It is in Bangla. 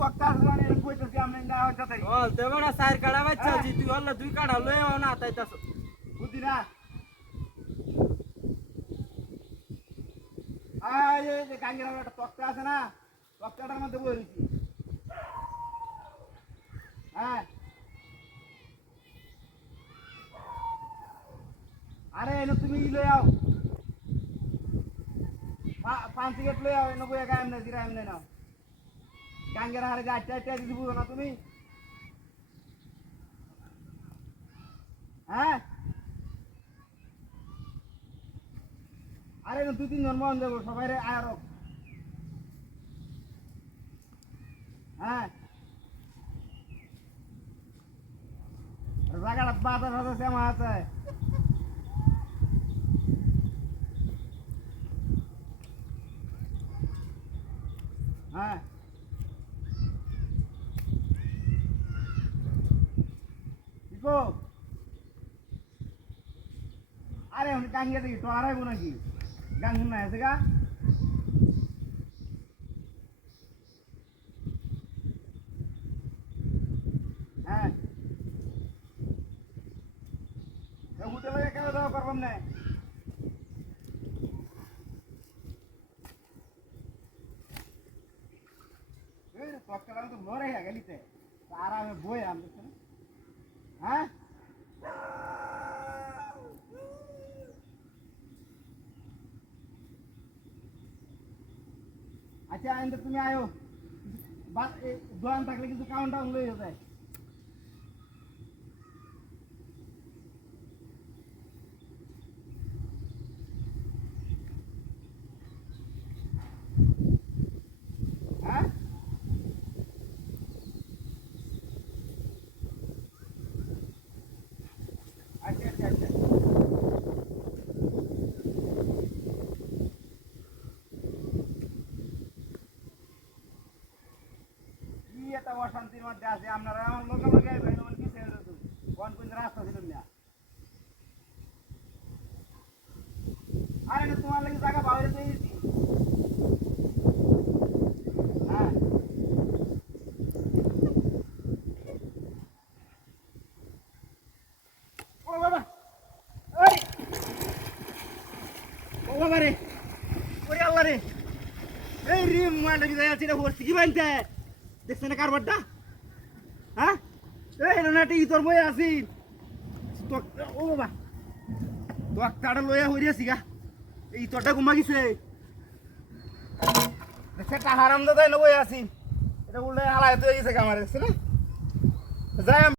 তক্তা আসলাম এর কইতেছি আমি না হইতা তাই ও দেবড়া সাইর কাড়া বাচ্চা জি তুই হল দুই কাড়া লইও না তাইতাছ বুঝি না আয় এই যে গাঙ্গের একটা তক্তা আছে না তক্তাটার মধ্যে বই রইছি হ্যাঁ আরে এনে তুমি লই আও পাঁচ টিকেট লই আও এনে বই একা এমনি জিরা এমনি নাও গাঙ্গের হারে যে আটটা দিব না তুমি হ্যাঁ আরে দুই তিন জন মন যাবো সবাই রে আয় হ্যাঁ জায়গাটা বাজার হাজার শ্যামা আছে হ্যাঁ কি আরে উনি গাঙ্গে দেখি তো আড়াইবো নাকি গান শুনে আছে গা হ্যাঁ হোটেলে কেন দেওয়া করবাম না তৎকাল তো লড়ে গেলিতে আরামে বই আম হ্যাঁ আচ্ছা আইন তুমি আয়ো দোকান থাকলে কিছু কাউন্ট টাউন লই যায় হ্যাঁ আচ্ছা আচ্ছা আচ্ছা এটা অশান্তির মধ্যে আছে আপনারা আমার লোকে লোকে কি ছেড়ে কোন কোন রাস্তা ছিল না আরে তোমার লাগে জায়গা বাইরে দিয়ে দিছি হ্যাঁ ও বাবা ওই ও বাবা রে ওরে আল্লাহ রে এই রিম মান্ডা বিদায় আছে এটা হচ্ছে কি বানতে দেখছেন কারবারটা হ্যাঁ এই নাটি তোর বই আছি ও বাবা তো কাটা লইয়া হইয়াছি গা এই তোরটা ঘুমা গেছে সেটা হারাম দাদাই নবই আছি এটা উল্টে হালাই তো গেছে আমার দেখছে না যাই